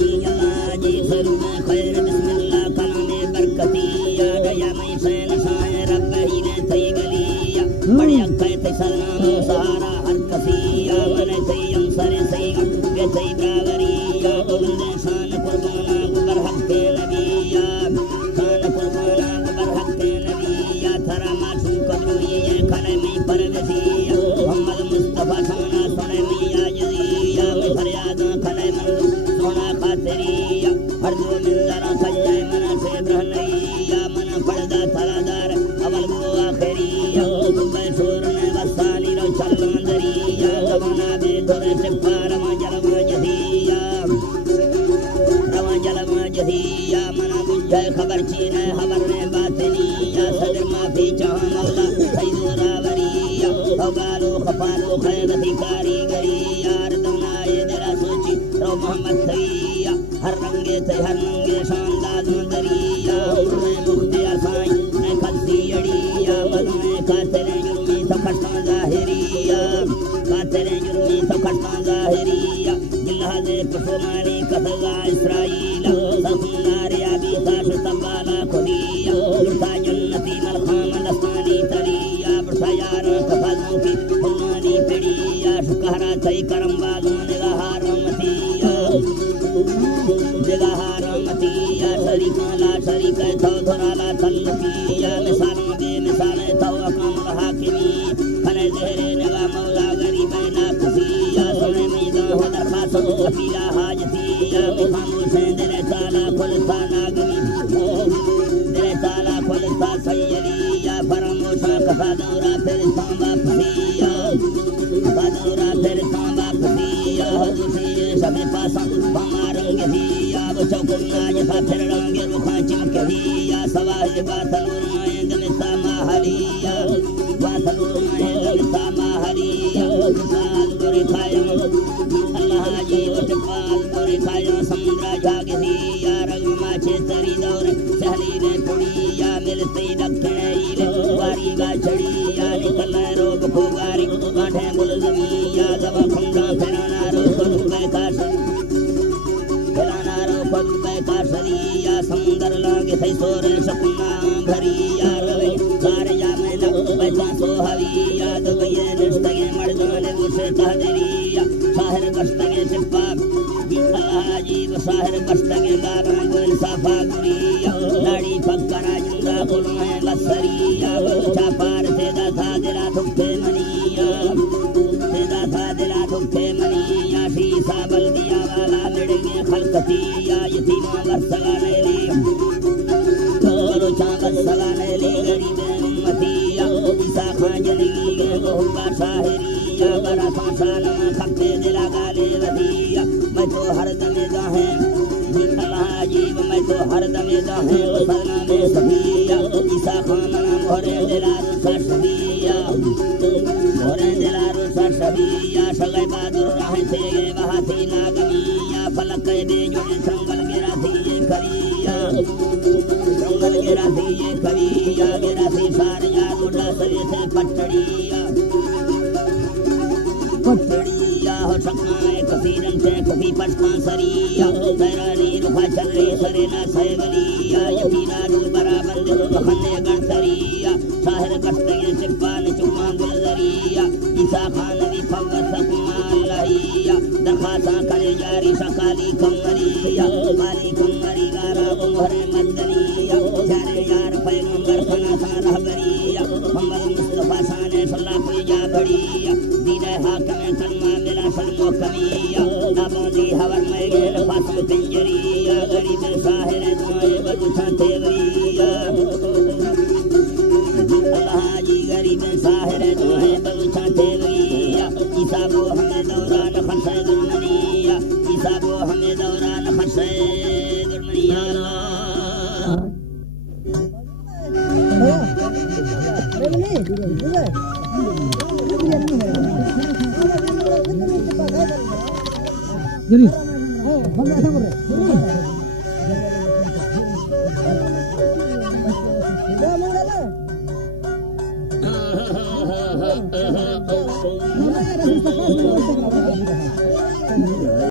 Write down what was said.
जी अल्लाह जी खैर में खैर बिस्मिल्लाह कलामे बरकती या गया मैं सैन साए रब ही ने थई गलिया बड़े अक्के ते सलाम सहारा हर कसिया मन थई अंसर सही के थई ब्रावरिया बुलंद शान कुर्बाना गुबर हक के नबिया शान कुर्बाना गुबर हक के नबिया थरा मासूम कदरो ये खले में परवसिया मोहम्मद मुस्तफा सोना सोने मिया जजिया में फरियाद खले मन सोना खातिरिया हर दो मिलरा खजाए मना से ब्रहनैया मना पड़दा थलादार अवल गो आखिरिया सुबह सूर ने वसानी रो चलंदरिया जमाना बे तोरे से पार मा जलमा जदिया मना बुझे खबर चीने खबर ने बातनिया सदर माफी चाह मौला सैदुरावरिया गालो खपालो खैबती कारीगरिया रदनाए जरा सोची रो मोहम्मद सैया हर रंगे से हर नंगे शानदार मंदरिया उर्रे मुख्तियार साई ने खलसी अड़िया मदने कातरे जुर्मी तो खटना जाहिरिया कातरे जुर्मी तो खटना जाहिरिया जिल्हा दे पसोमानी कसगा इसराइल ससुनारे अभी साश तबाला खुदिया बुरसा जन्नती मलखाम दस्तानी तरिया बुरसा यार कफालों की फुलवानी पिड़िया शुकहरा सही करम वालों निगाह रहमतिया शरीका ला शरीका थो धुराला तल्लकिया मिसालों बे मिसाले थो अकाम हाकिमी खने जहरे नगा मौला गरीब ना खुशिया सुने मीदा हो दरखास्त कफीला हाजतिया खामोश दिल ताला खुलता नागमी दिल ताला खुलता सैयदिया फरमोशा कफा दौरा फिर सांबा फसिया बदौरा फिर सांबा फसिया हुसी सबे पासा हमारंग दिया वो चौकुन्ना जैसा फिर रंगे रुखा चिमकहिया सवाहे बातलूर माए गमिता माहलिया बातलूर माए गमिता माहलिया पाल गोरे खाया अल्लाह जी पाल गोरे खाया समुद्रा जागे दिया रंग माचे तरी दौर सहली ने पुड़िया मिलते दक्षिण वारी गा चढ़िया निकल रोग फुगारी काठे बुल जमिया दवा खुंडा फिराना रोग काशरिया समुंदर लागे सही सोरे सपना भरिया रवे सारे जामे न पैसा सो हविया दुबई निस्तगे मर्दाने उसे तहजरिया साहिर बस्तगे सिपा अल्लाह जीव साहिर बस्तगे गाना गोल साफा गुरिया लाड़ी पक्करा जिंदा कुलमे लसरिया बलुचा पार सेदा था दिला दुखे मनिया सेदा था दिला दुखे मनिया शीसा बल्दिया वाला मिड़गे खलकतिया यतीमा बरसगाने ली बलुचा बरसगाने ली गरीब उम्मतिया ईसा खां जलगी गे बहुबा साहिरिया बरा सांसान में खपे दिला गाले वदिया मैं तो हर दमे दाहे अल्लाह जीव मैं तो हर दमे दाहे सलना में सफिया ईसा खां मना मोरे दिला रुसा शबिया मोरे दिला रुसा शबिया सगै बहादुर राहे थे गे बहाती नागमिया फलक दे जुड़े संगल गिरा थी ये करिया संगल गिरा थी ये करिया गिरा थी सारिया गुड़ा सरे थे पटड़िया पटड़िया हो सकना है कसीरन से कभी पटका सरिया सरानी रुखा चल रही सरे ना सहवलिया यकीना डुल बराबर दिल बखने गणसरिया साहिर कष्टगे सिप्पान चुम्मा गुलजरिया ईसा खान भी फवत कुमालिया दरखासा करे जारी सकाली कमरिया माली कमरी गारा मोहरे मदनिया चारे यार पैगंबर खना सा रहबरिया मोहम्मद मुस्तफा साने सल्ला कोई जा बड़िया दीने हाकम कलमा मिला सलमो कमिया नाबोदी हवर में गेल फासम पिंजरिया गरीब साहिर दुआए बलुछा तेवरिया अल्लाह जी गरीब साहिर दुआए बलुछा तेवरिया ईसा को हमें दौरान खसे दुर्मनिया ईसा को हमें दौरान खसे दुर्मनिया Jadi, mana ada boleh? Ya, mana ada? है